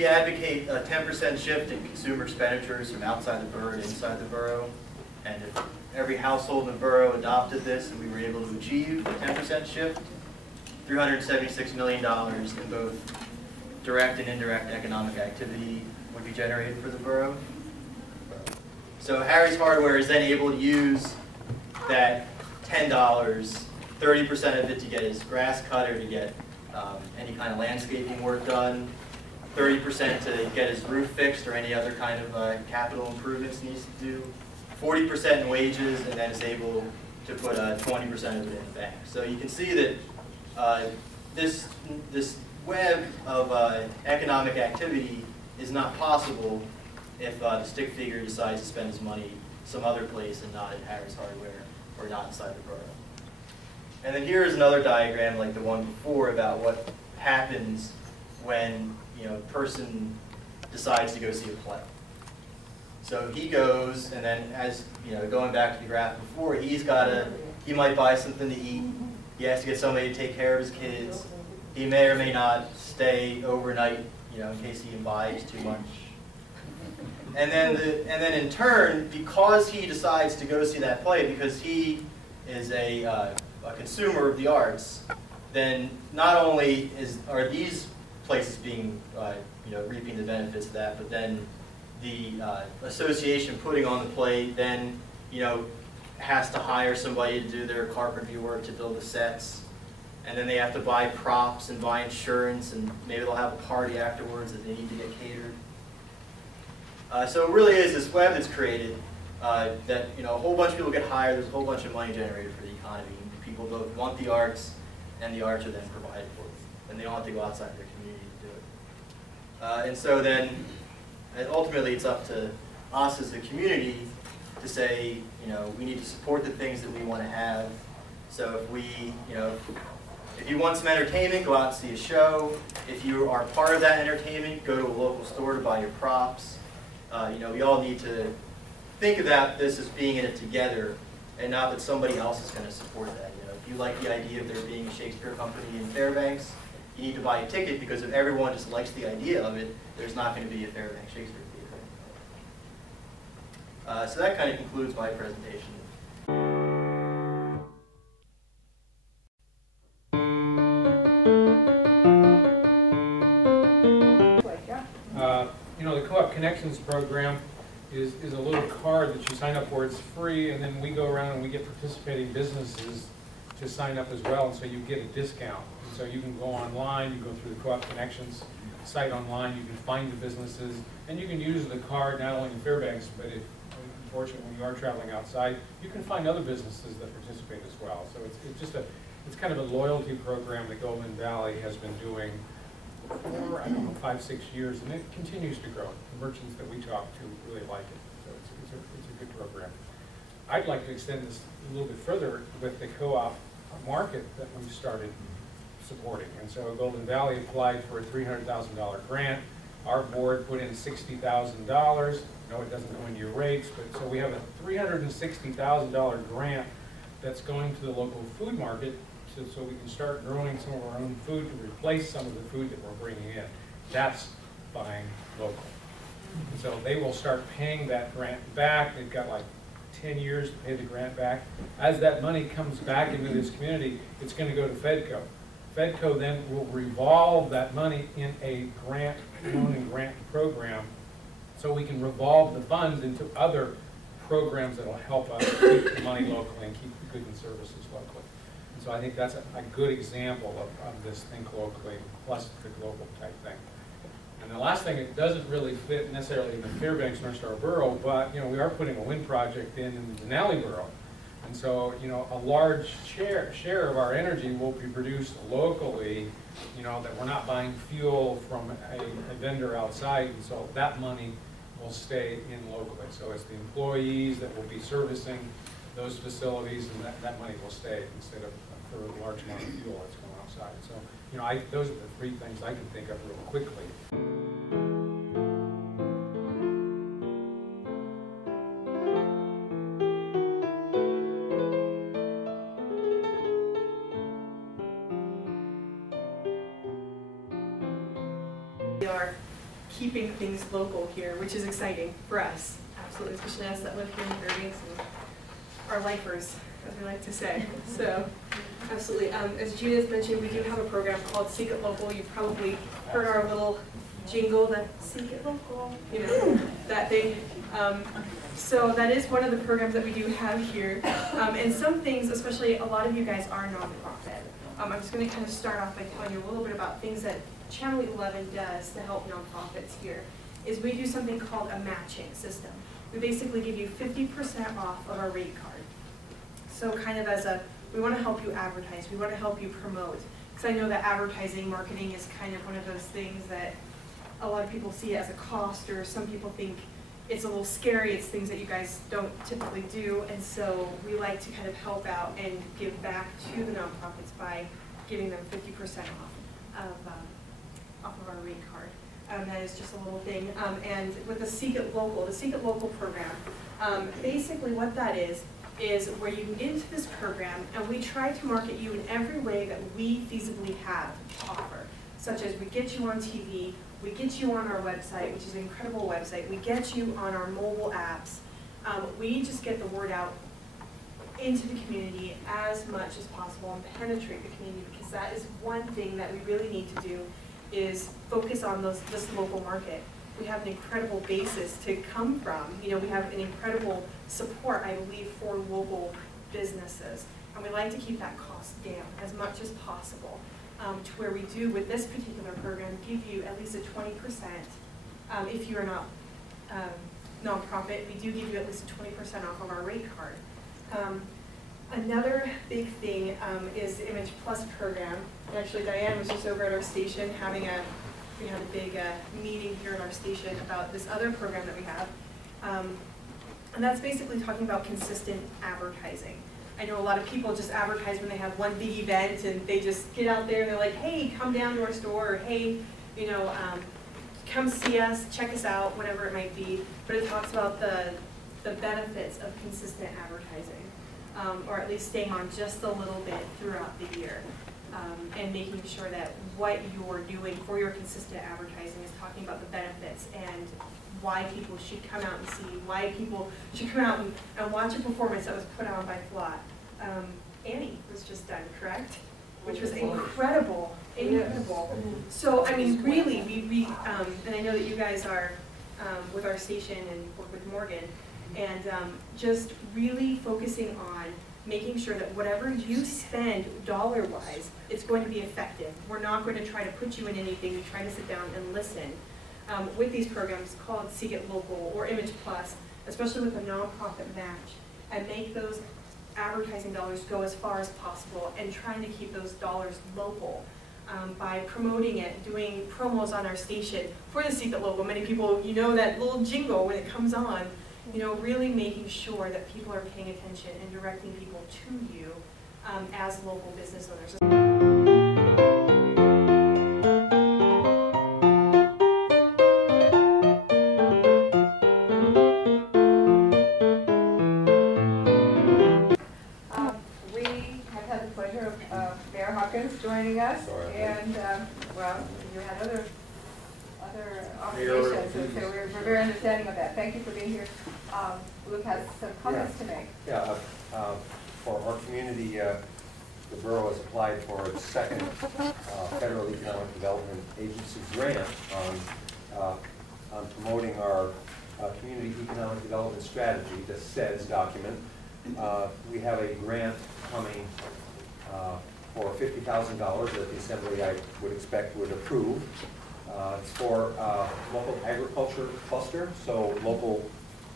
we advocate a 10% shift in consumer expenditures from outside the borough to inside the borough. And if every household in the borough adopted this and we were able to achieve a 10% shift, $376 million in both direct and indirect economic activity would be generated for the borough. So Harry's Hardware is then able to use that $10, 30% of it to get his grass cut or to get any kind of landscaping work done, 30% to get his roof fixed or any other kind of capital improvements he needs to do, 40% in wages, and then is able to put 20% of it in the bank. So you can see that this web of economic activity is not possible if the stick figure decides to spend his money some other place and not at Harry's Hardware or not inside the borough. And then here is another diagram like the one before about what happens when a person decides to go see a play. So he goes, and then as going back to the graph before, he might buy something to eat. He has to get somebody to take care of his kids. He may or may not stay overnight, in case he imbibes too much. And then in turn, because he decides to go see that play, because he is a consumer of the arts, then not only are these places being reaping the benefits of that, but then the association putting on the play then has to hire somebody to do their carpentry work to build the sets, and then they have to buy props and buy insurance, and maybe they'll have a party afterwards that they need to get catered. So it really is this web that's created that a whole bunch of people get hired. There's a whole bunch of money generated for the economy. People both want the arts, and the arts are then provided for, and they don't have to go outside their community to do it. And so then, ultimately, it's up to us as a community to say, we need to support the things that we want to have. So if you want some entertainment, go out and see a show. If you are part of that entertainment, go to a local store to buy your props. We all need to think about this as being in it together, and not that somebody else is going to support that. If you like the idea of there being a Shakespeare company in Fairbanks, you need to buy a ticket, because if everyone just likes the idea of it, there's not going to be a Fairbanks Shakespeare Theater. So that kind of concludes my presentation. The Co-op Connections program is a little card that you sign up for. It's free, and then we go around and we get participating businesses to sign up as well, and so you get a discount. And so you can go online, you go through the Co-op Connections site online, you can find the businesses, and you can use the card not only in Fairbanks, but if, unfortunately, when you are traveling outside, you can find other businesses that participate as well. So it's kind of a loyalty program that Golden Valley has been doing for, 5-6 years, and it continues to grow. The merchants that we talk to really like it, so it's a good program. I'd like to extend this a little bit further with the co-op market that we've started supporting. And so Golden Valley applied for a $300,000 grant. Our board put in $60,000. No, it doesn't go into your rates, but so we have a $360,000 grant that's going to the local food market so we can start growing some of our own food to replace some of the food that we're bringing in. That's buying local. And so they will start paying that grant back. They've got like 10 years to pay the grant back. As that money comes back into this community, it's going to go to FEDCO. FEDCO then will revolve that money in a grant, loan and grant program, so we can revolve the funds into other programs that will help us keep the money locally and keep the goods and services locally. And so I think that's a good example of this think locally plus the global type thing. And the last thing, it doesn't really fit necessarily in the Fairbanks North Star Borough, but we are putting a wind project in the Denali Borough. And so, a large share of our energy will be produced locally, that we're not buying fuel from a vendor outside, and so that money will stay in locally. So it's the employees that will be servicing those facilities, and that money will stay instead of for a large amount of fuel that's going outside. So, those are the three things I can think of real quickly. We are keeping things local here, which is exciting for us, absolutely, especially us that live here in Fairbanks and are lifers, as we like to say. So, absolutely. As Judith mentioned, we do have a program called Seek It Local. You've probably heard our little jingle, that Seek It Local, you know, that thing. So that is one of the programs that we do have here. And some things, especially a lot of you guys are nonprofit. I'm just going to kind of start off by telling you a little bit about things that Channel 11 does to help nonprofits here. Is we do something called a matching system. We basically give you 50% off of our rate card. So kind of as a, we want to help you advertise, we want to help you promote. Because I know that advertising, marketing is kind of one of those things that a lot of people see it as a cost, or some people think it's a little scary. It's things that you guys don't typically do, and so we like to kind of help out and give back to the nonprofits by giving them 50% off of our rate card. That is just a little thing. And with the Seek It Local program, basically what that is where you can get into this program, and we try to market you in every way that we feasibly have to offer, such as we get you on TV, we get you on our website, which is an incredible website. We get you on our mobile apps. We just get the word out into the community as much as possible and penetrate the community, because that is one thing that we really need to do, is focus on this local market. We have an incredible basis to come from. You know, we have an incredible support, I believe, for local businesses. And we like to keep that cost down as much as possible. To where we do, with this particular program, give you at least a 20%. If you're not nonprofit, we do give you at least a 20% off of our rate card. Another big thing is the Image Plus program. And actually, Diane was just over at our station having we had a big meeting here at our station about this other program that we have. And that's basically talking about consistent advertising. I know a lot of people just advertise when they have one big event, and they just get out there and they're like, hey, come down to our store, or hey, you know, come see us, check us out, whatever it might be. But it talks about the benefits of consistent advertising, or at least staying on just a little bit throughout the year, and making sure that what you're doing for your consistent advertising is talking about the benefits and why people should come out and see, why people should come out and watch a performance that was put on by FLOT. Annie was just done, correct? Which was incredible, incredible. So, I mean, really, we and I know that you guys are with our station and work with Morgan, and just really focusing on making sure that whatever you spend dollar-wise, it's going to be effective. We're not going to try to put you in anything. We try to sit down and listen. With these programs called Seek It Local or Image Plus, especially with a nonprofit match, and make those advertising dollars go as far as possible, and trying to keep those dollars local by promoting it, doing promos on our station for the Seek It Local. Many people, you know that little jingle when it comes on, you know, really making sure that people are paying attention and directing people to you as local business owners. Joining us, and well, you had other obligations, and so we're very understanding of that. Thank you for being here. Luke has some comments to make. Yeah, for our community, the borough has applied for its second Federal Economic Development Agency grant on promoting our Community Economic Development Strategy, the CEDS document. We have a grant coming for $50,000 that the Assembly, I would expect, would approve. It's for local agriculture cluster, so local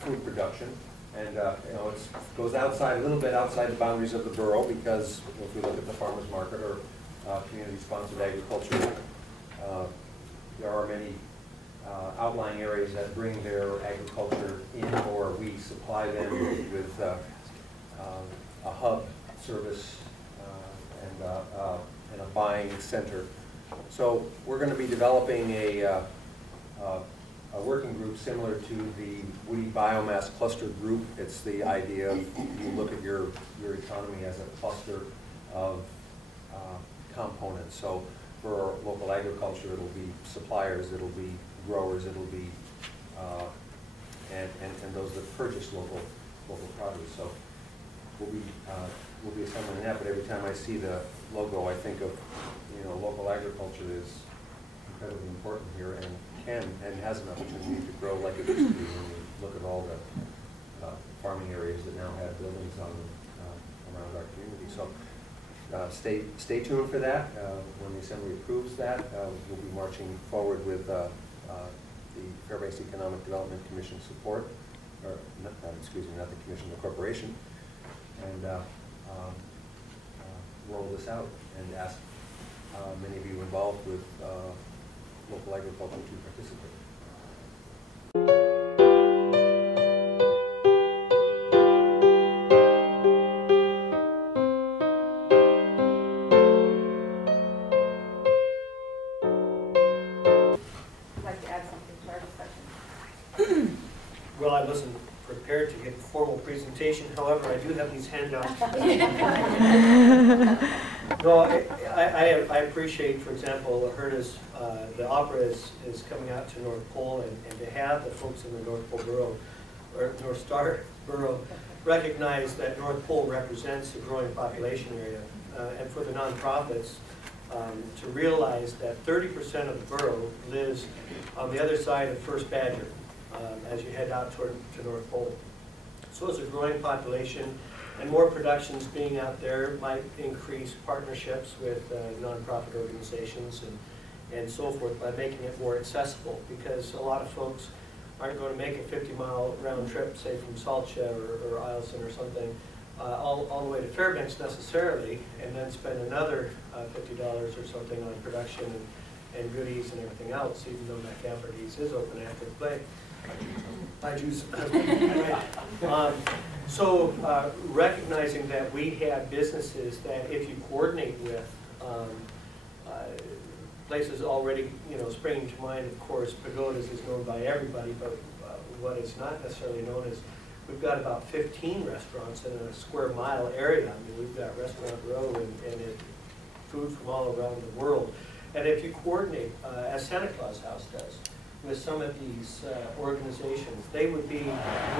food production. And you know, it goes outside, a little bit outside the boundaries of the borough, because if we look at the farmers market or community-sponsored agriculture, there are many outlying areas that bring their agriculture in, or we supply them with a hub service and a buying center. So we're going to be developing a working group similar to the Woody Biomass Cluster Group. It's the idea of you look at your economy as a cluster of components. So for local agriculture, it'll be suppliers, it'll be growers, it'll be, and those that purchase local produce. So we'll be assembling that, but every time I see the logo, I think of, local agriculture is incredibly important here and has an opportunity to grow like it used to be when you look at all the farming areas that now have buildings on them around our community. So stay tuned for that. When the Assembly approves that, we'll be marching forward with the Fairbanks Economic Development Commission support, or excuse me, not the commission, the corporation, and roll this out and ask many of you involved with local agriculture to participate. I'd like to add something to our discussion. Well, I wasn't prepared to give a formal presentation, however, I do have these handouts. No, I appreciate, for example, Herta's, the opera is coming out to North Pole, and to have the folks in the North Pole Borough, or North Star Borough, recognize that North Pole represents a growing population area, and for the nonprofits, to realize that 30% of the borough lives on the other side of First Badger, as you head out to North Pole. So it's a growing population, and more productions being out there might increase partnerships with nonprofit organizations and so forth by making it more accessible, because a lot of folks aren't going to make a 50-mile round trip, say from Salcha or Eielson or something, all the way to Fairbanks necessarily, and then spend another $50 or something on production and goodies and everything else, even though that Camper Eats is open after the play. I choose. So recognizing that we have businesses that if you coordinate with, places already, springing to mind, of course, Pagodas is known by everybody, but what is not necessarily known is we've got about 15 restaurants in a square mile area. I mean, we've got Restaurant Row and food from all around the world. And if you coordinate, as Santa Claus House does, with some of these organizations, they would be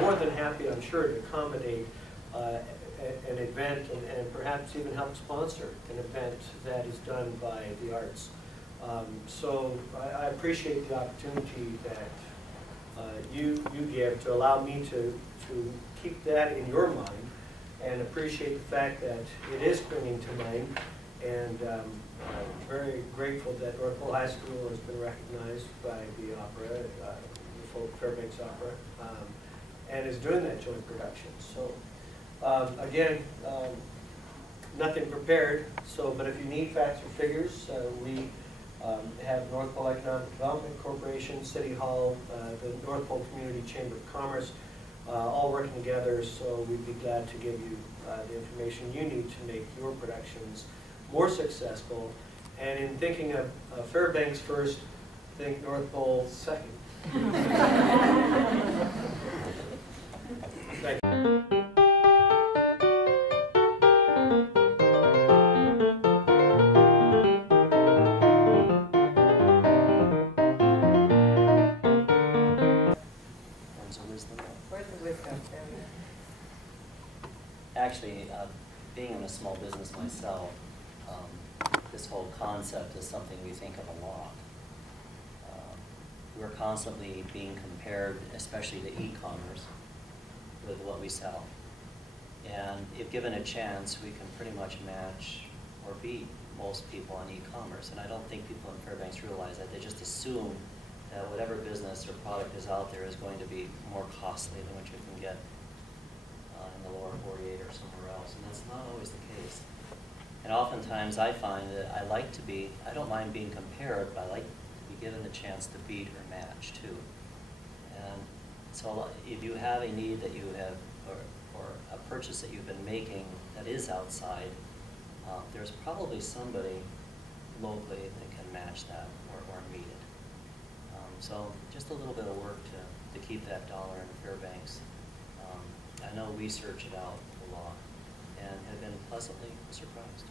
more than happy, I'm sure, to accommodate an event and perhaps even help sponsor an event that is done by the arts. So I appreciate the opportunity that you give to allow me to keep that in your mind, and appreciate the fact that it is springing to mind, and I'm very grateful that North Pole High School has been recognized by the opera, the Fairbanks Opera, and is doing that joint production. So again, nothing prepared, but if you need facts or figures, we have North Pole Economic Development Corporation, City Hall, the North Pole Community Chamber of Commerce, all working together, so we'd be glad to give you the information you need to make your productions more successful. And in thinking of Fairbanks first, think North Pole second. Thank you. Actually, being in a small business myself, this whole concept is something we think of a lot. We're constantly being compared, especially to e-commerce, with what we sell. And if given a chance, we can pretty much match or beat most people on e-commerce. And I don't think people in Fairbanks realize that. They just assume that whatever business or product is out there is going to be more costly than what you can get in the lower 48 or somewhere else, and that's not always the case. And oftentimes I find that I don't mind being compared, but I like to be given the chance to beat or match too. And so if you have a need that you have, or a purchase that you've been making that is outside, there's probably somebody locally that can match that or meet it. So just a little bit of work to keep that dollar in Fairbanks. I know we search it out a lot and have been pleasantly surprised.